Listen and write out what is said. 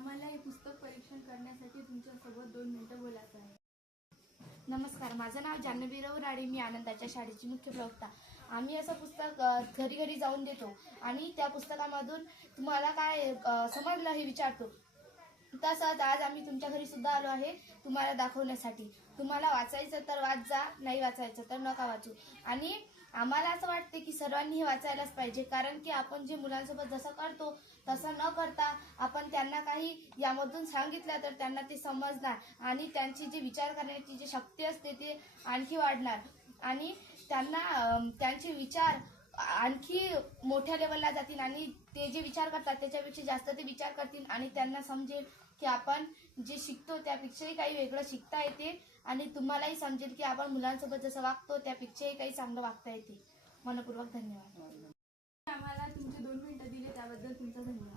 आम्हाला हे पुस्तक परीक्षण करण्यासाठी तुमच्यासोबत 2 मिनिटं बोलायचं आहे. नमस्कार, माझं नाव जान्हवी राऊराडे. मी आनंदाच्या शाळेची मुख्य प्रवक्ता. आम्ही असं पुस्तक घरी घरी जाऊन देतो आणि त्या पुस्तकामधून तुम्हाला काय समजलं हे विचारतो. तसंच आज आम्ही तुमच्या घरी सुद्धा आलो आहे तुम्हाला दाखवण्यासाठी. तुम्हाला वाचायचं तर वाच जा, नाही वाचायचं तर नका वाचू. आणि आम्हाला असं वाटते की सर्वांनी हे वाचायलाच पाहिजे, कारण की आपण जे मुलांसोबत जसं करतो तसं न करता आपण त्यांना काही यामधून सांगितलं तर त्यांना ते समजणार आणि त्यांची जी विचार करण्याची जी शक्ती असते ते आणखी वाढणार आणि त्यांना त्यांचे विचार आणखी मोठ्या लेवलला जातील आणि ते जे विचार करतात त्याच्यापेक्षा जास्त ते विचार करतील आणि त्यांना समजेल की आपण जे शिकतो त्यापेक्षाही काही वेगळं शिकता येते आणि तुम्हालाही समजेल की आपण मुलांसोबत जसं वागतो त्यापेक्षाही काही चांगलं वागता येते. मनपूर्वक धन्यवाद. आम्हाला तुमचे 2 मिनिटं दिले त्याबद्दल तुमचा धन्यवाद.